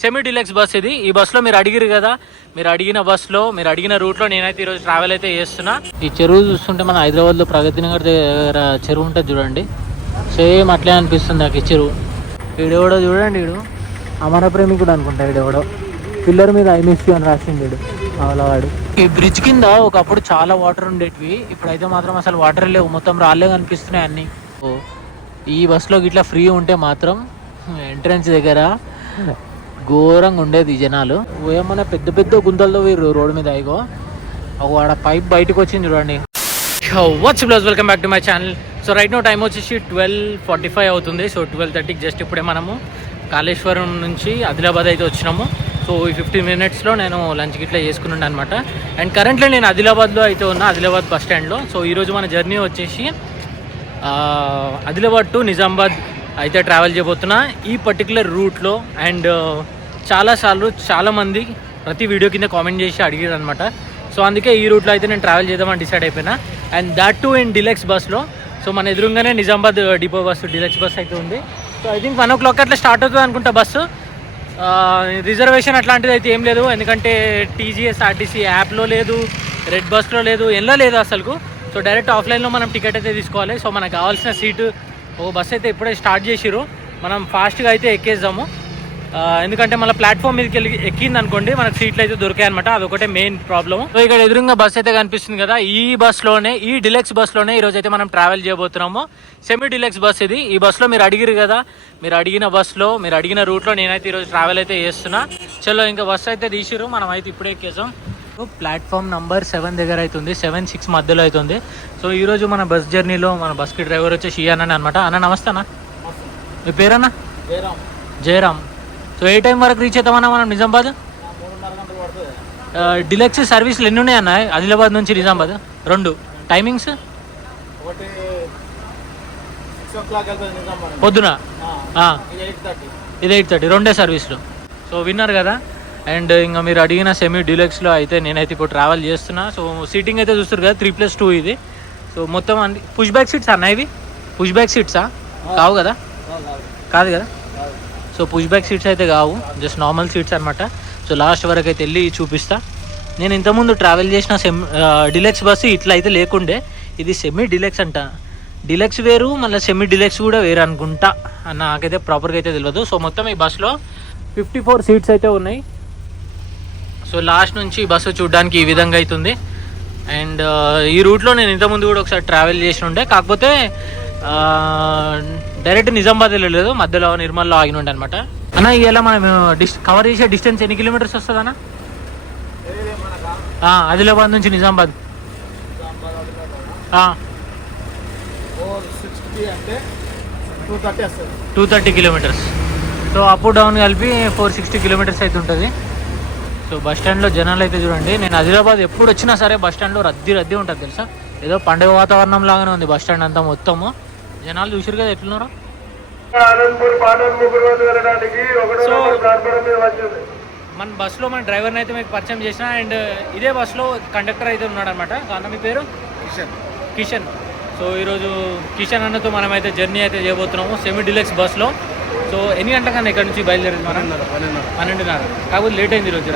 Semi deluxe bus ఇది. ఈ బస్సులో మీరు అడిగిరు కదా. మీరు అడిగిన బస్సులో మీరు అడిగిన రూట్లో నేనైతే ఈరోజు ట్రావెల్ అయితే చేస్తున్నా. ఈ చెరువు చూస్తుంటే మన హైదరాబాద్లో ప్రగతి నగర్ దగ్గర చెరువు ఉంటుంది చూడండి. సేమ్ అట్లే అనిపిస్తుంది నాకు ఈ చెరువు. ఈడెవడో చూడండి ఈడు. అమర ప్రేమికుడు అనుకుంటా ఈడెవడో. పిల్లర్ మీద ఐ మిస్ యూ అని రాసింది ఈడు. అవలవాడు ఈ బ్రిడ్జ్ కింద ఒకప్పుడు చాలా వాటర్ ఉండేటివి. ఇప్పుడైతే మాత్రం అసలు వాటర్ లేవు. మొత్తం రాళ్ళే కనిపిస్తున్నాయి అన్ని. ఓ, ఈ బస్సులో ఇట్లా ఫ్రీ ఉంటే మాత్రం ఎంట్రన్స్ దగ్గర ఘోరంగా ఉండేది జనాలు. ఏమన్నా పెద్ద పెద్ద గుంతలతో వీరు రోడ్డు మీద అయిగో ఆడ పైప్ బయటకు వచ్చింది చూడండి. వాట్స్ plus welcome back to my channel so right now time వచ్చేసి ట్వెల్వ్ ఫార్టీ ఫైవ్ అవుతుంది. సో ట్వెల్వ్ థర్టీకి జస్ట్ ఇప్పుడే మనము కాళేశ్వరం నుంచి ఆదిలాబాద్ అయితే వచ్చినాము. సో ఈ ఫిఫ్టీన్ మినిట్స్లో నేను లంచ్ గిట్లా చేసుకున్నాను అనమాట అండ్ కరెంట్లీ నేను ఆదిలాబాద్లో అయితే ఉన్నా ఆదిలాబాద్ బస్ స్టాండ్లో సో ఈరోజు మన జర్నీ వచ్చేసి ఆదిలాబాద్ టు నిజామాబాద్ అయితే ట్రావెల్ చేయబోతున్నా. ఈ పర్టికులర్ రూట్లో అండ్ చాలాసార్లు చాలామంది ప్రతి వీడియో కింద కామెంట్ చేసి అడిగారు అనమాట సో అందుకే ఈ రూట్లో అయితే నేను ట్రావెల్ చేద్దామని డిసైడ్ అయిపోయినా. And that too in deluxe బస్లో సో మన ఎదురుగానే Nizamabad uh, depot bus deluxe bus అయితే ఉంది. So I think one o'clock అట్లా స్టార్ట్ అవుతుంది అనుకుంటా బస్సు. Uh, రిజర్వేషన్ అట్లాంటిది అయితే ఏం లేదు. ఎందుకంటే టీజీఎస్ ఆర్టీసీ యాప్లో లేదు రెడ్ బస్లో లేదు ఎన్నో లేదు అసలుకు. సో డైరెక్ట్ ఆఫ్లైన్లో మనం టికెట్ అయితే తీసుకోవాలి. సో మనకు కావాల్సిన సీటు ఓ బస్ అయితే ఇప్పుడే స్టార్ట్ చేసిరు మనం ఫాస్ట్గా అయితే ఎక్కేద్దాము. ఎందుకంటే మన ప్లాట్ఫామ్ మీదకి వెళ్ళి ఎక్కింది అనుకోండి మనకు సీట్లు అయితే దొరికాయి అనమాట అదొకటే మెయిన్ ప్రాబ్లమ్ సో ఇక్కడ ఎదురుగా బస్ అయితే కనిపిస్తుంది కదా. ఈ బస్లోనే ఈ డిలక్స్ బస్లోనే ఈ రోజు అయితే మనం ట్రావెల్ చేయబోతున్నాము. సెమీ డిలక్స్ బస్ ఇది. ఈ బస్సులో మీరు అడిగిరు కదా. మీరు అడిగిన బస్సులో మీరు అడిగిన రూట్లో నేనైతే ఈరోజు ట్రావెల్ అయితే చేస్తున్నా. చలో ఇంకా బస్ అయితే తీసిరు మనం అయితే ఇప్పుడే ఎక్కేసాం. ప్లాట్ఫామ్ నంబర్ సెవెన్ దగ్గర అవుతుంది సెవెన్ సిక్స్ మధ్యలో అవుతుంది సో ఈరోజు మన బస్ జర్నీలో మన బస్కి డ్రైవర్ వచ్చేసి ఇయాన్ అని అనమాట అన్న నమస్తే అన్న. మీ పేరన్నా? జయరామ్. సో ఏ టైం వరకు రీచ్ అవుతామన్నా మనం నిజామాబాద్? డిలక్స్ సర్వీసులు ఎన్ని ఉన్నాయి అన్న? ఆదిలాబాద్ నుంచి నిజామాబాద్. రెండు. టైమింగ్స్ పొద్దున? ఆ, ఇది ఎయిట్ థర్టీ ఇది ఎయిట్ థర్టీ రెండే సర్వీసులు సో విన్నారు కదా? అండ్ ఇంకా మీరు అడిగిన సెమీ డిలక్స్లో అయితే నేనైతే ఇప్పుడు ట్రావెల్ చేస్తున్నా. సో సీటింగ్ అయితే చూస్తారు కదా? త్రీ ప్లస్ టూ ఇది. సో మొత్తం అన్ని పుష్ బ్యాక్ సీట్స్ అన్న ఇవి? పుష్ బ్యాక్ సీట్సా కావు కదా? కాదు కదా? సో పుష్ బ్యాక్ సీట్స్ అయితే కావు. జస్ట్ నార్మల్ సీట్స్ అనమాట సో లాస్ట్ వరకు అయితే వెళ్ళి చూపిస్తా. నేను ఇంతకుముందు ట్రావెల్ చేసిన సెమ్ డిలక్స్ బస్సు ఇట్లా అయితే లేకుండే. ఇది సెమీ డిలక్స్ అంట. డిలక్స్ వేరు మళ్ళీ సెమీ డిలక్స్ కూడా వేరు అనుకుంటా. నాకైతే ప్రాపర్గా అయితే తెలియదు సో మొత్తం ఈ బస్సులో ఫిఫ్టీ ఫోర్ సీట్స్ అయితే ఉన్నాయి. సో లాస్ట్ నుంచి బస్సు చూడడానికి ఈ విధంగా అవుతుంది అండ్ ఈ రూట్లో నేను ఇంతకుముందు కూడా ఒకసారి ట్రావెల్ చేసి ఉండే. కాకపోతే డైరెక్ట్ నిజామాబాద్ వెళ్ళలేదు మధ్యలో నిర్మల్లో ఆగిన ఉండే అనమాట అన్న ఇలా మనం డిస్ కవర్ చేసే డిస్టెన్స్ ఎన్ని కిలోమీటర్స్ వస్తుంది అన్న? ఆదిలాబాద్ నుంచి నిజామాబాద్. ఫోర్ అంటే two thirty two thirty kilometres so up down కలిపి ఫోర్ సిక్స్టీ కిలోమీటర్స్ అయితే ఉంటుంది. సో బస్ స్టాండ్లో జనాలు అయితే చూడండి నేను ఆదిలాబాద్ ఎప్పుడు వచ్చినా సరే బస్ స్టాండ్లో రద్దీ రద్దీ ఉంటుంది తెలుసా? ఏదో పండుగ వాతావరణం లాగానే ఉంది బస్ స్టాండ్ అంతా మొత్తము. జనాలు చూసారు కదా ఎట్లున్నారో? మన బస్సులో మన డ్రైవర్ని అయితే మీకు పరిచయం చేసిన అండ్ ఇదే బస్సులో కండక్టర్ అయితే ఉన్నాడు అనమాట అన్న మీ పేరు? కిషన్. కిషన్. సో ఈరోజు కిషన్ అన్నతో మనం అయితే జర్నీ అయితే చేయబోతున్నాము సెమీ డిలక్స్ బస్లో సో ఎన్ని గంటలకన్నా ఇక్కడ నుంచి బయలుదేరింది మనం పన్నెండున్నర కాకపోతే లేట్ అయింది ఈరోజు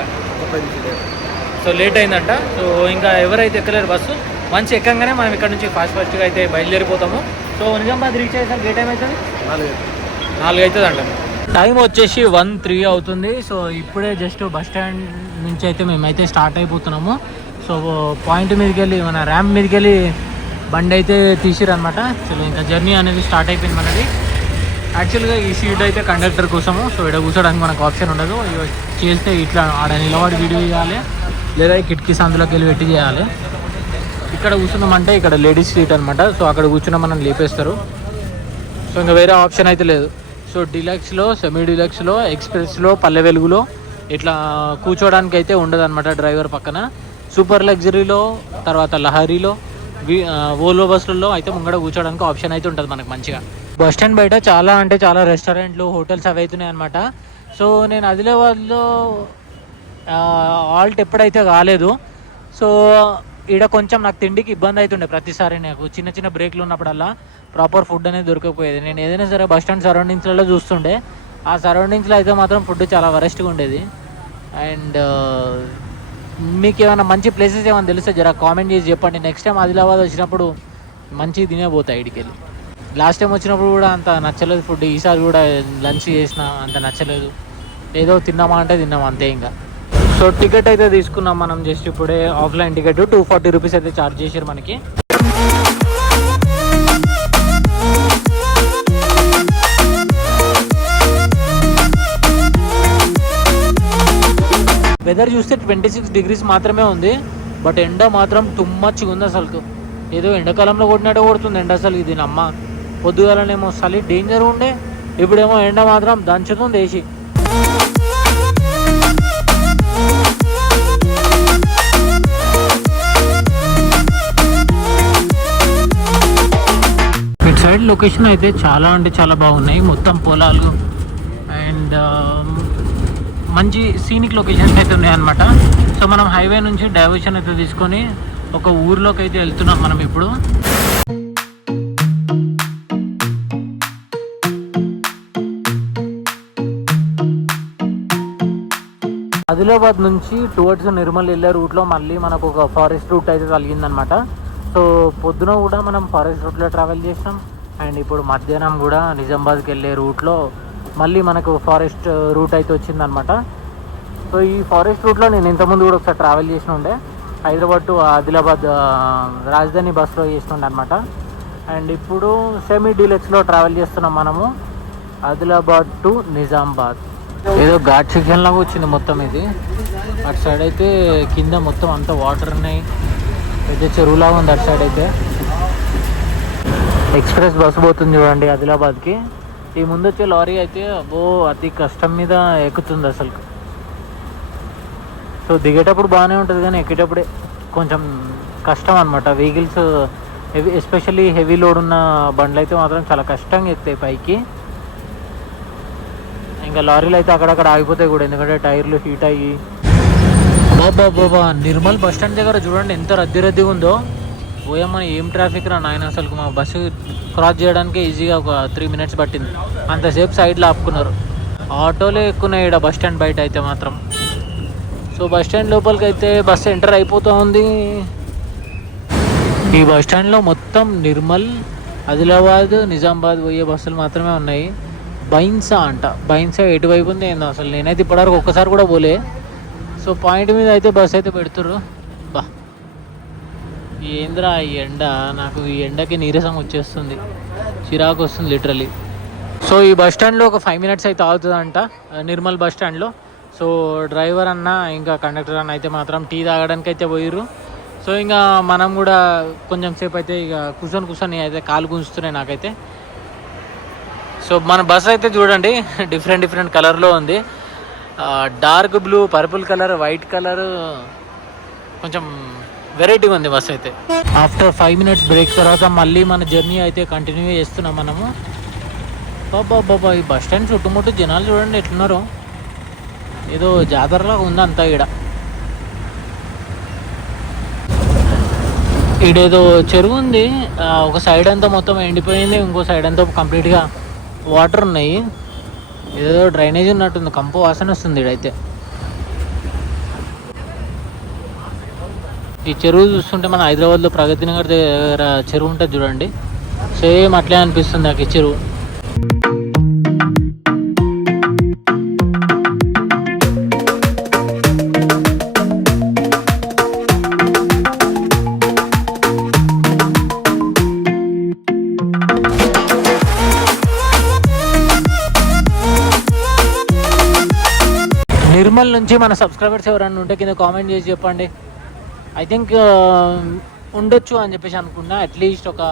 సో లేట్ అయిందంట. సో ఇంకా ఎవరైతే ఎక్కలేరు బస్సు మంచి ఎక్కంగానే మనం ఇక్కడ నుంచి ఫాస్ట్ ఫాస్ట్గా అయితే బయలుదేరిపోతాము. సో నిజామాబాద్ రీచ్ అయ్యేసరికి ఏ టైం అవుతుంది? నాలుగు నాలుగు అవుతుంది అంట టైం వచ్చేసి వన్ త్రీ అవుతుంది. సో ఇప్పుడే జస్ట్ బస్ స్టాండ్ నుంచి అయితే మేమైతే స్టార్ట్ అయిపోతున్నాము. సో పాయింట్ మీదకి వెళ్ళి మన ర్యాంప్ మీదకి వెళ్ళి బండి అయితే తీసిరనమాట సో ఇంకా జర్నీ అనేది స్టార్ట్ అయిపోయింది మనది. యాక్చువల్గా ఈ సీట్ అయితే కండక్టర్ కోసము. సో ఇక్కడ కూర్చోడానికి మనకు ఆప్షన్ ఉండదు. చేస్తే ఇట్లా ఆడ నిలబడి వీడియో చేయాలి. లేదా కిటికీ సందులోకి వెళ్ళి పెట్టి చేయాలి. ఇక్కడ కూర్చున్నామంటే ఇక్కడ లేడీస్ సీట్ అనమాట సో అక్కడ కూర్చున్నాం మనం లేపేస్తారు. సో ఇంకా వేరే ఆప్షన్ అయితే లేదు. సో డిలక్స్లో సెమీ డిలక్స్లో ఎక్స్ప్రెస్లో పల్లె వెలుగులో ఇట్లా కూర్చోవడానికి అయితే ఉండదు అనమాట డ్రైవర్ పక్కన సూపర్ లగ్జరీలో తర్వాత లహరీలో వి ఓలో బస్సులలో అయితే ముంగడ కూర్చోడానికి ఆప్షన్ అయితే ఉంటుంది మనకు మంచిగా. బస్ స్టాండ్ బయట చాలా అంటే చాలా రెస్టారెంట్లు హోటల్స్ అవి అవుతున్నాయి అనమాట సో నేను ఆదిలాబాద్లో ఆల్ట్ ఎప్పుడైతే కాలేదు సో ఈడ కొంచెం నాకు తిండికి ఇబ్బంది అవుతుండే ప్రతిసారి నాకు. చిన్న చిన్న బ్రేక్లు ఉన్నప్పుడల్లా ప్రాపర్ ఫుడ్ అనేది దొరకకపోయేది. నేను ఏదైనా సరే బస్ స్టాండ్ సరౌండింగ్స్లలో చూస్తుండే. ఆ సరౌండింగ్స్లో అయితే మాత్రం ఫుడ్ చాలా వరెస్ట్గా ఉండేది. అండ్ మీకు ఏమైనా మంచి ప్లేసెస్ ఏమైనా తెలిస్తే జర కామెంట్ చేసి చెప్పండి. నెక్స్ట్ టైం ఆదిలాబాద్ వచ్చినప్పుడు మంచిగా తినే పోతాయి ఇడికి వెళ్ళి లాస్ట్ టైం వచ్చినప్పుడు కూడా అంత నచ్చలేదు ఫుడ్ ఈసారి కూడా లంచ్ చేసిన అంత నచ్చలేదు. ఏదో తిన్నామా అంటే తిన్నాం అంతే ఇంకా. సో టికెట్ అయితే తీసుకున్నాం మనం జస్ట్ ఇప్పుడే. Offline ticket two forty rupees అయితే ఛార్జ్ చేశారు మనకి. వెదర్ చూస్తే ట్వంటీ సిక్స్ డిగ్రీస్ మాత్రమే ఉంది. బట్ ఎండ మాత్రం తుమ్మచ్చిగా ఉంది అసలు ఏదో ఎండాకాలంలో కొట్టినట్టు కొడుతుంది ఎండ అసలు ఇది నమ్మ. పొద్దుగాలనేమో చలి డేంజర్ ఉండే. ఇప్పుడేమో ఎండ మాత్రం దంచుతుంది వేసి సైడ్ లొకేషన్ అయితే చాలా అంటే చాలా బాగున్నాయి. మొత్తం పొలాలు అండ్ um, మంచి సీనిక్ లొకేషన్స్ అయితే ఉన్నాయి అనమాట సో మనం హైవే నుంచి డైవర్షన్ అయితే తీసుకొని ఒక ఊర్లోకి అయితే వెళ్తున్నాం మనం ఇప్పుడు. ఆదిలాబాద్ నుంచి టువర్డ్స్ నిర్మల్ వెళ్ళే రూట్లో మళ్ళీ మనకు ఒక ఫారెస్ట్ రూట్ అయితే కలిగిందనమాట సో పొద్దున కూడా మనం ఫారెస్ట్ రూట్లో ట్రావెల్ చేసాం అండ్ ఇప్పుడు మధ్యాహ్నం కూడా నిజామాబాద్కి వెళ్ళే రూట్లో మళ్ళీ మనకు ఫారెస్ట్ రూట్ అయితే వచ్చిందనమాట సో ఈ ఫారెస్ట్ రూట్లో నేను ఇంతకుముందు కూడా ఒకసారి ట్రావెల్ చేసిన ఉండే. హైదరాబాద్ టు ఆదిలాబాద్ రాజధాని బస్సులో చేస్తుండే అనమాట అండ్ ఇప్పుడు సెమీ డీలక్స్లో ట్రావెల్ చేస్తున్నాం మనము. ఆదిలాబాద్ టు నిజామాబాద్. ఏదో ఘాట్ సెక్షన్ లాగా వచ్చింది మొత్తం ఇది. అటు సైడ్ అయితే కింద మొత్తం అంతా వాటర్ ఉన్నాయి పెద్ద చెరువులాగా ఉంది అటు సైడ్ అయితే. ఎక్స్ప్రెస్ బస్సు పోతుంది చూడండి ఆదిలాబాద్కి. ఈ ముందు వచ్చే లారీ అయితే అబ్బో అతి కష్టం మీద ఎక్కుతుంది అసలు. సో దిగేటప్పుడు బాగానే ఉంటుంది కానీ ఎక్కేటప్పుడే కొంచెం కష్టం అనమాట vehicles heavy especially heavy load ఉన్న బండ్లు అయితే మాత్రం చాలా కష్టంగా ఎక్కుతాయి పైకి. ఇంకా లారీలు అయితే అక్కడక్కడ ఆగిపోతాయి కూడా ఎందుకంటే టైర్లు హీట్ అయ్యి. బాబా బాబా నిర్మల్ బస్ స్టాండ్ దగ్గర చూడండి ఎంత రద్దీ రద్దీగా ఉందో. పోయమ్మ ఏం ట్రాఫిక్ రా నాయన? అసలు మా బస్సు క్రాస్ చేయడానికి ఈజీగా ఒక త్రీ మినిట్స్ పట్టింది. అంతసేపు సైడ్లో ఆపుకున్నారు. ఆటోలే ఎక్కున్నాయి ఇక్కడ బస్ స్టాండ్ బయట అయితే మాత్రం. సో బస్ స్టాండ్ లోపలికి అయితే బస్సు ఎంటర్ అయిపోతూ ఉంది ఈ బస్ స్టాండ్లో మొత్తం నిర్మల్ ఆదిలాబాద్ నిజామాబాద్ పోయే బస్సులు మాత్రమే ఉన్నాయి. బైన్సా అంట. బైన్సా ఎటువైపు ఉంది ఏందో అసలు నేనైతే ఇప్పటివరకు ఒక్కసారి కూడా పోలే. సో పాయింట్ మీద అయితే బస్ అయితే పెడుతుర్రు. ఏంద్రా ఈ ఎండ? నాకు ఈ ఎండకి నీరసం వచ్చేస్తుంది. చిరాకు వస్తుంది లిటరలీ సో ఈ బస్ స్టాండ్లో ఒక ఫైవ్ మినిట్స్ అయితే అవుతుందంట నిర్మల్ బస్ స్టాండ్లో. సో డ్రైవర్ అన్న ఇంకా కండక్టర్ అన్న అయితే మాత్రం టీ తాగడానికి అయితే పోయిర్రు. సో ఇంకా మనం కూడా కొంచెం సేపు అయితే ఇక కూర్చొని కూర్చొని అయితే కాలు గుంజుతున్నాయి నాకైతే. సో మన బస్ అయితే చూడండి డిఫరెంట్ డిఫరెంట్ కలర్లో ఉంది. Dark blue purple colour white colour కొంచెం వెరైటీగా ఉంది బస్ అయితే. ఆఫ్టర్ ఫైవ్ మినిట్స్ బ్రేక్ తర్వాత మళ్ళీ మన జర్నీ అయితే కంటిన్యూ చేస్తున్నాం మనము. బాబా బాబా ఈ బస్ స్టాండ్ చుట్టుముట్టు జనాలు చూడండి ఎట్లున్నారు. ఏదో జాతరలాగా ఉంది అంతా ఈడ. ఈడేదో చెరువు ఉంది. ఒక సైడ్ అంతా మొత్తం ఎండిపోయింది. ఇంకో సైడ్ అంతా కంప్లీట్గా వాటర్ ఉన్నాయి. ఏదో డ్రైనేజ్ ఉన్నట్టుంది. కంపు వాసన వస్తుంది ఇడైతే ఈ చెరువు చూస్తుంటే మన హైదరాబాద్లో ప్రగతి నగర్ దగ్గర చెరువు ఉంటుంది చూడండి. సేమ్ అట్లే అనిపిస్తుంది నాకు ఈ చెరువు. నిర్మల్ నుంచి మన సబ్స్క్రైబర్స్ ఎవరన్నా ఉంటే కింద కామెంట్ చేసి చెప్పండి. ఐ థింక్ uh, ఉండొచ్చు అని చెప్పేసి అనుకున్నా అట్లీస్ట్ ఒక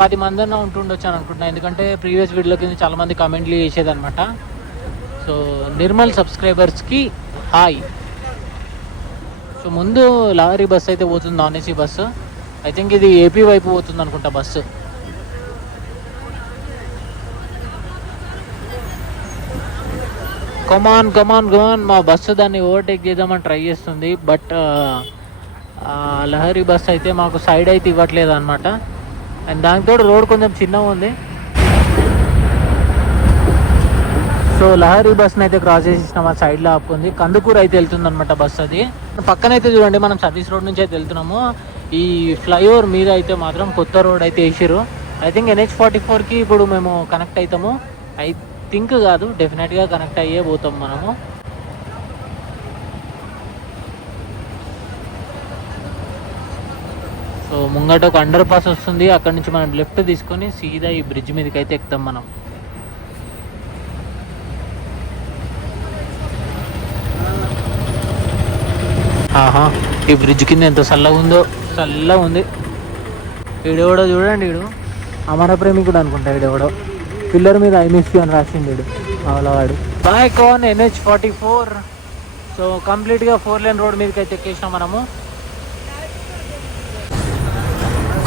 పది మంది అన్న ఉంటుండొచ్చు అని అనుకుంటున్నా. ఎందుకంటే ప్రీవియస్ వీడియో కింద చాలా మంది కామెంట్లు చేసేదనమాట సో నిర్మల్ సబ్స్క్రైబర్స్కి హాయ్ సో ముందు లారీ బస్ అయితే పోతుంది non AC bus I think ఇది ఏపీ వైపు పోతుంది అనుకుంటా bus come on come on come on మా బస్సు దాన్ని ఓవర్టేక్ చేద్దామని ట్రై చేస్తుంది. బట్ లహరి బస్ అయితే మాకు సైడ్ అయితే ఇవ్వట్లేదు అనమాట అండ్ దానితో రోడ్ కొంచెం చిన్నగా ఉంది. సో లహరి బస్ని అయితే క్రాస్ చేసేసినాం. మా సైడ్లో ఆపుకుంది కందుకూరు అయితే వెళ్తుంది అనమాట బస్ అది. పక్కన అయితే చూడండి మనం సర్వీస్ రోడ్ నుంచి అయితే వెళ్తున్నాము. ఈ ఫ్లైఓవర్ మీద అయితే మాత్రం కొత్త రోడ్ అయితే వేసారు ఐ థింక్ ఎన్హెచ్ ఫార్టీ ఫోర్కి ఇప్పుడు మేము కనెక్ట్ అవుతాము ఐ థింక్ కాదు డెఫినెట్గా కనెక్ట్ అయ్యే పోతాం మనము. సో ముంగట ఒక అండర్ పాస్ వస్తుంది. అక్కడ నుంచి మనం లెఫ్ట్ తీసుకొని సీదా ఈ బ్రిడ్జ్ మీదకి అయితే ఎక్కుతాం మనం. ఆహా ఈ బ్రిడ్జ్ కింద ఎంత చల్లగా ఉందో చల్లగా ఉంది. ఈడెవడో చూడండి ఈడు అమర ప్రేమికుడు అనుకుంటా ఈడెవడో పిల్లర్ మీద ఐ అని రాసిండు ఈడు అవలవాడు బాయ్ కోన్ ఎన్హెచ్ ఫార్టీ ఫోర్ సో కంప్లీట్గా ఫోర్ లైన్ రోడ్ మీదకి అయితే ఎక్కేసాం మనము.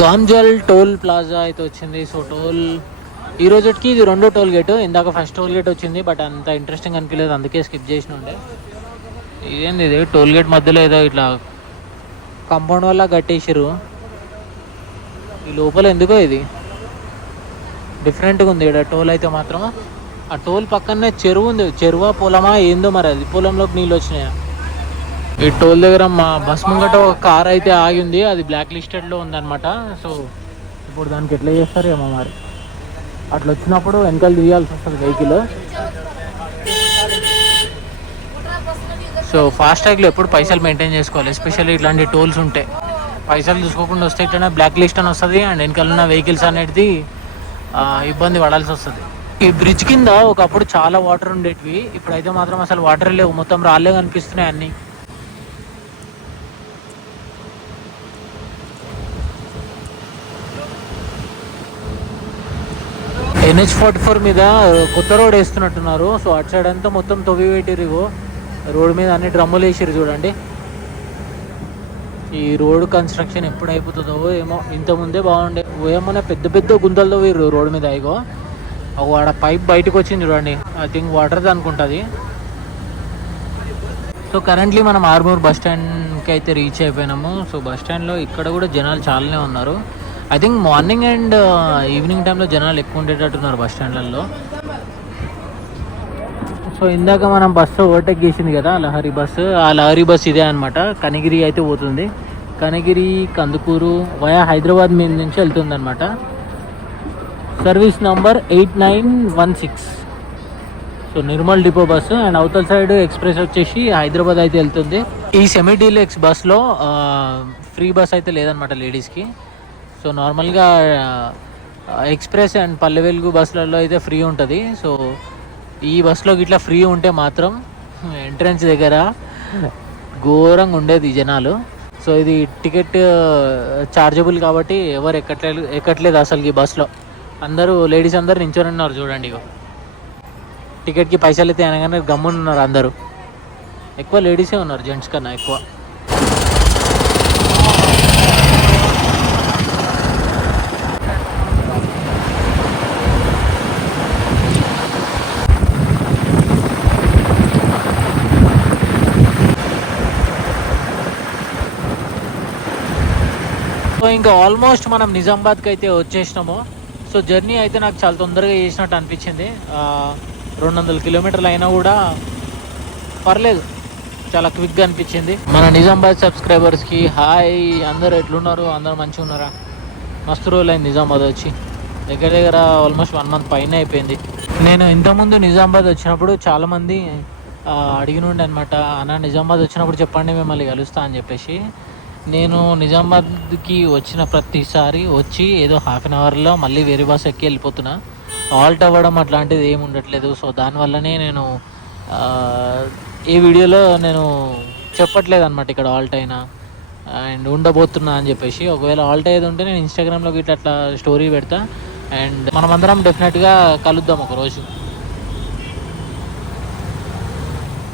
గాంజల్ టోల్ ప్లాజా అయితే వచ్చింది. సో టోల్ ఈ రోజుకి ఇది రెండో టోల్ గేట్. ఇందాక ఫస్ట్ టోల్ గేట్ వచ్చింది బట్ అంత ఇంట్రెస్టింగ్ అనిపించలేదు. అందుకే స్కిప్ చేసిన ఉండే. ఇదేంది ఇది? టోల్ గేట్ మధ్యలో ఏదో ఇట్లా కాంపౌండ్ వల్ల కట్టేసారు ఈ లోపల ఎందుకో ఇది? డిఫరెంట్గా ఉంది ఇక్కడ టోల్ అయితే మాత్రం ఆ టోల్ పక్కనే చెరువు ఉంది. చెరువా పొలమా ఏందో మరి అది? పొలంలోకి నీళ్ళు వచ్చినాయా? ఈ టోల్ దగ్గర మా బస్ ముంగట ఒక కార్ అయితే ఆగి ఉంది. అది బ్లాక్ లిస్టెడ్లో ఉందన్నమాట. సో ఇప్పుడు దానికి ఎట్లా చేస్తారేమో మరి. అట్లా వచ్చినప్పుడు వెనకాల తీయాల్సి వస్తుంది వెహికల్ సో ఫాస్టాగ్లో ఎప్పుడు పైసలు మెయింటైన్ చేసుకోవాలి. ఎస్పెషల్లీ ఇట్లాంటి టోల్స్ ఉంటాయి పైసలు చూసుకోకుండా వస్తే ఇట్లనే బ్లాక్ లిస్ట్ అని వస్తుంది అండ్ వెనకాల ఉన్న వెహికల్స్ అనేది ఇబ్బంది పడాల్సి వస్తుంది. ఈ బ్రిడ్జ్ కింద ఒకప్పుడు చాలా వాటర్ ఉండేటివి. ఇప్పుడైతే మాత్రం అసలు వాటర్ లేవు. మొత్తం రాళ్ళే కనిపిస్తున్నాయి అన్నీ. ఎన్హెచ్ ఫార్టీ ఫోర్ మీద కొత్త రోడ్ వేస్తున్నట్టున్నారు. సో అటు సైడ్ అంతా మొత్తం తొవ్వి పెట్టిరు ఇగో. రోడ్ మీద అన్ని డ్రమ్ములు వేసిరు చూడండి. ఈ రోడ్ కన్స్ట్రక్షన్ ఎప్పుడు అయిపోతుందో ఏమో ఇంతకుముందే ముందే బాగుండే. ఏమన్నా పెద్ద పెద్ద గుంతలతో వీరు రోడ్ మీద అయిగో ఆడ పైప్ బయటకు వచ్చింది చూడండి. ఐ థింక్ వాటర్ది అనుకుంటుంది. సో కరెంట్లీ మనం ఆర్మూర్ బస్ స్టాండ్కి అయితే రీచ్ అయిపోయినాము. సో బస్ స్టాండ్లో ఇక్కడ కూడా జనాలు చాలానే ఉన్నారు. I think morning and evening టైంలో జనాలు ఎక్కువ ఉండేటట్టున్నారు బస్ స్టాండ్లలో సో ఇందాక మనం బస్సు ఓవర్టేక్ చేసింది కదా లహరి బస్సు ఆ లహరి బస్సు ఇదే అనమాట కనిగిరి అయితే పోతుంది. కనిగిరి కందుకూరు వయా హైదరాబాద్ మీద నుంచి వెళ్తుంది అనమాట service number eight nine one six so Nirmal depot bus and అవతల సైడ్ ఎక్స్ప్రెస్ వచ్చేసి హైదరాబాద్ అయితే వెళ్తుంది. ఈ సెమీ డీలెక్స్ బస్లో ఫ్రీ బస్ అయితే లేదనమాట లేడీస్కి సో నార్మల్గా ఎక్స్ప్రెస్ అండ్ పల్లె వెలుగు బస్సులలో అయితే ఫ్రీ ఉంటుంది. సో ఈ బస్సులో ఇట్లా ఫ్రీ ఉంటే మాత్రం ఎంట్రన్స్ దగ్గర ఘోరంగా ఉండేది జనాలు. సో ఇది టికెట్ చార్జబుల్ కాబట్టి ఎవరు ఎక్కట్లేదు ఎక్కట్లేదు అసలు ఈ బస్సులో. అందరూ లేడీస్ అందరు నించొని ఉన్నారు చూడండి ఇగో. టికెట్కి పైసలు అయితే అనగానే గమ్మున ఉన్నారు అందరూ. ఎక్కువ లేడీసే ఉన్నారు జెంట్స్ కన్నా ఎక్కువ. సో ఇంకా ఆల్మోస్ట్ మనం నిజామాబాద్కి అయితే వచ్చేసినాము. సో జర్నీ అయితే నాకు చాలా తొందరగా చేసినట్టు అనిపించింది. రెండు వందల కిలోమీటర్లు అయినా కూడా పర్లేదు. చాలా క్విక్గా అనిపించింది. మన నిజామాబాద్ సబ్స్క్రైబర్స్కి హాయ్. అందరు ఎట్లున్నారు? అందరూ మంచిగా ఉన్నారా? మస్తు రోజులు అయింది నిజామాబాద్ వచ్చి. దగ్గర దగ్గర ఆల్మోస్ట్ వన్ మంత్ పైన అయిపోయింది. నేను ఇంతకుముందు నిజామాబాద్ వచ్చినప్పుడు చాలామంది అడిగినుండే అనమాట అన్న నిజామాబాద్ వచ్చినప్పుడు చెప్పండి మిమ్మల్ని కలుస్తా అని చెప్పేసి. నేను నిజామాబాద్కి వచ్చిన ప్రతిసారి వచ్చి ఏదో హాఫ్ అన్ అవర్లో మళ్ళీ వేరే బస్ ఎక్కి వెళ్ళిపోతున్నా. ఆల్ట్ అవ్వడం అట్లాంటిది ఏమి ఉండట్లేదు. సో దానివల్లనే నేను ఈ వీడియోలో నేను చెప్పట్లేదు అనమాట ఇక్కడ ఆల్ట్ అయినా. అండ్ ఉండబోతున్నా అని చెప్పేసి. ఒకవేళ ఆల్ట్ అయ్యేది ఉంటే నేను ఇన్స్టాగ్రామ్లో ఇట్లా అట్లా స్టోరీ పెడతా. అండ్ మనమందరం డెఫినెట్గా కలుద్దాం ఒకరోజు.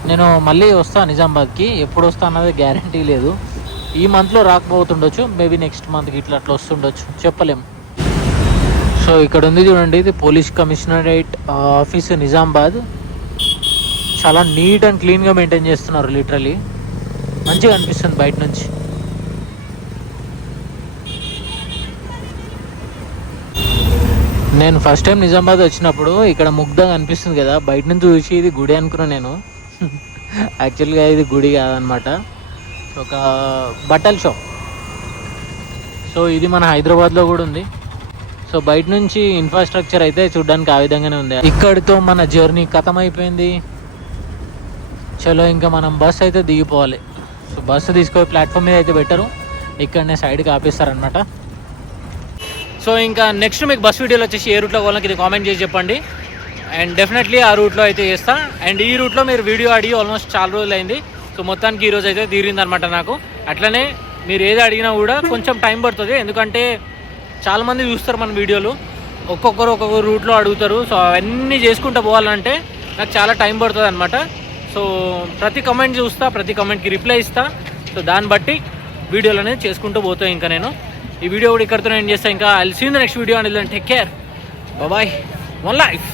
నేను మళ్ళీ వస్తాను నిజామాబాద్కి. ఎప్పుడు వస్తా అన్నది గ్యారంటీ లేదు. ఈ మంత్లో రాకపోతుండొచ్చు. మేబీ నెక్స్ట్ మంత్కి ఇట్లా అట్లా వస్తుండొచ్చు. చెప్పలేము సో ఇక్కడ ఉంది చూడండి. ఇది పోలీస్ కమిషనరేట్ ఆఫీస్ నిజామాబాద్ చాలా నీట్ అండ్ క్లీన్గా మెయింటైన్ చేస్తున్నారు లిటరలీ మంచిగా అనిపిస్తుంది బయట నుంచి. నేను ఫస్ట్ టైం నిజామాబాద్ వచ్చినప్పుడు ఇక్కడ ముగ్ధ అనిపిస్తుంది కదా. బయట నుంచి చూసి ఇది గుడి అనుకున్నా నేను. యాక్చువల్గా ఇది గుడి కాదనమాట. ఒక బట్టల షాప్. సో ఇది మన హైదరాబాద్లో కూడా ఉంది. సో బయట నుంచి ఇన్ఫ్రాస్ట్రక్చర్ అయితే చూడడానికి ఆ విధంగానే ఉంది. ఇక్కడితో మన జర్నీ ఖతం అయిపోయింది చలో ఇంకా మనం బస్ అయితే దిగిపోవాలి. సో బస్సు తీసుకొని ప్లాట్ఫామ్ మీద అయితే పెట్టరు. ఇక్కడనే సైడ్కి ఆపేస్తారనమాట సో ఇంకా నెక్స్ట్ మీకు బస్ వీడియోలో వచ్చేసి ఏ రూట్లో వాళ్ళకి ఇది కామెంట్ చేసి చెప్పండి. అండ్ డెఫినెట్లీ ఆ రూట్లో అయితే చేస్తా. అండ్ ఈ రూట్లో మీరు వీడియో అడిగి ఆల్మోస్ట్ చాలా రోజులు అయింది సో మొత్తానికి ఈరోజు అయితే అయితే తీరిందనమాట నాకు. అట్లనే మీరు ఏది అడిగినా కూడా కొంచెం టైం పడుతుంది. ఎందుకంటే చాలామంది చూస్తారు మన వీడియోలు. ఒక్కొక్కరు ఒక్కొక్క రూట్లో అడుగుతారు. సో అవన్నీ చేసుకుంటూ పోవాలంటే నాకు చాలా టైం పడుతుంది అనమాట సో ప్రతి కమెంట్ చూస్తా ప్రతి కమెంట్కి రిప్లై ఇస్తా. సో దాన్ని బట్టి వీడియోలు అనేది చేసుకుంటూ పోతాయి ఇంకా నేను. ఈ వీడియో కూడా ఇక్కడితో నేను చేస్తాను ఇంకా I see in the next video అనేది take care bye one life